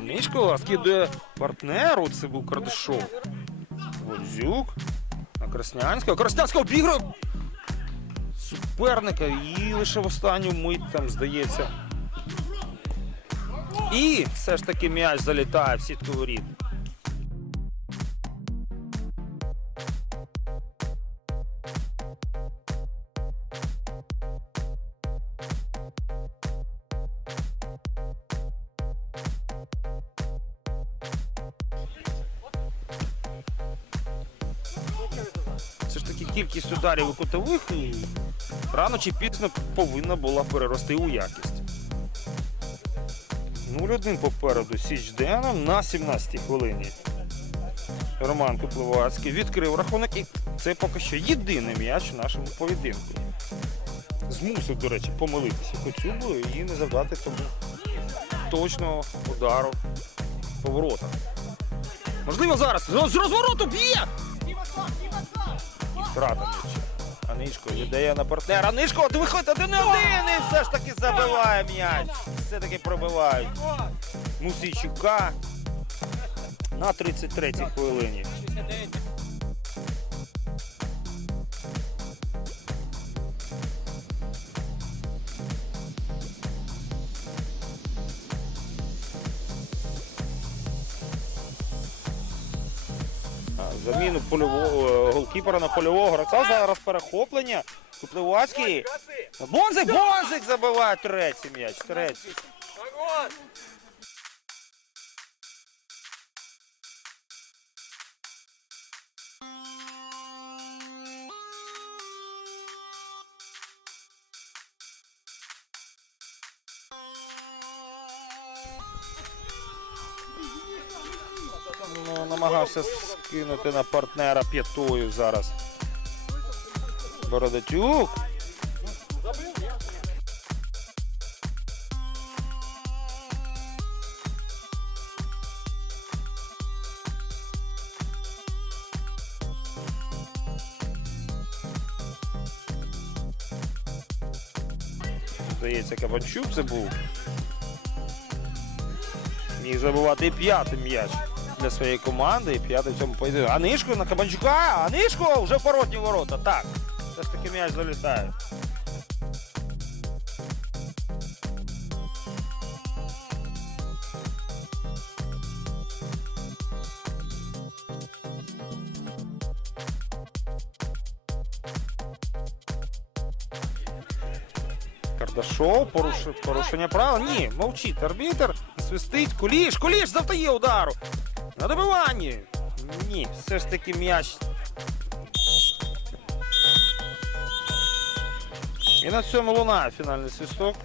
Анишко скидує партнеру. Це був Кардашов. Водзюк. На Краснянського. Краснянського обігрує суперника. І лише в останню мить там здається. І все ж таки м'яч залітає в сітку воріт. Кількість ударів у кутових і рано чи пізно повинна була перерости у якість. 0-1 попереду Січ Деном на 17-й хвилині. Роман Купливацький відкрив рахунок і це поки що єдиний м'яч у нашому поєдинку. Змусив, до речі, помилитися Коцюбу і не завдати тому точного удару по воротах. Можливо, зараз з розвороту б'є! І втрата м'яча. Анишко віддає на партнера. Анишко, ти виходить один на один і все ж таки забиває м'яч. Все-таки пробивають. Мусійчука на 33-й хвилині. Заміну польового е, голкіпера на польового гравця. Зараз перехоплення. Купливацький. Бонзик, Бонзик забиває третій м'яч. Третій. Ну, намагався скинути на партнера п'ятою зараз. Бородатюк. Здається, Кабанчук це був. Міг забувати п'ятий м'яч для своєї команди. І п'ятий в цьому поєдинку. Анишко на Кабанчука! Анишко вже в поротні ворота. Так. Все ж таки м'яч залітає. Кардашов, поруш... порушення правил. Ні, мовчить арбітер, свистить, куліш, куліш завдає удару. На добиванні. Ні, все ж таки м'яч. І на цьому лунає фінальний свисток.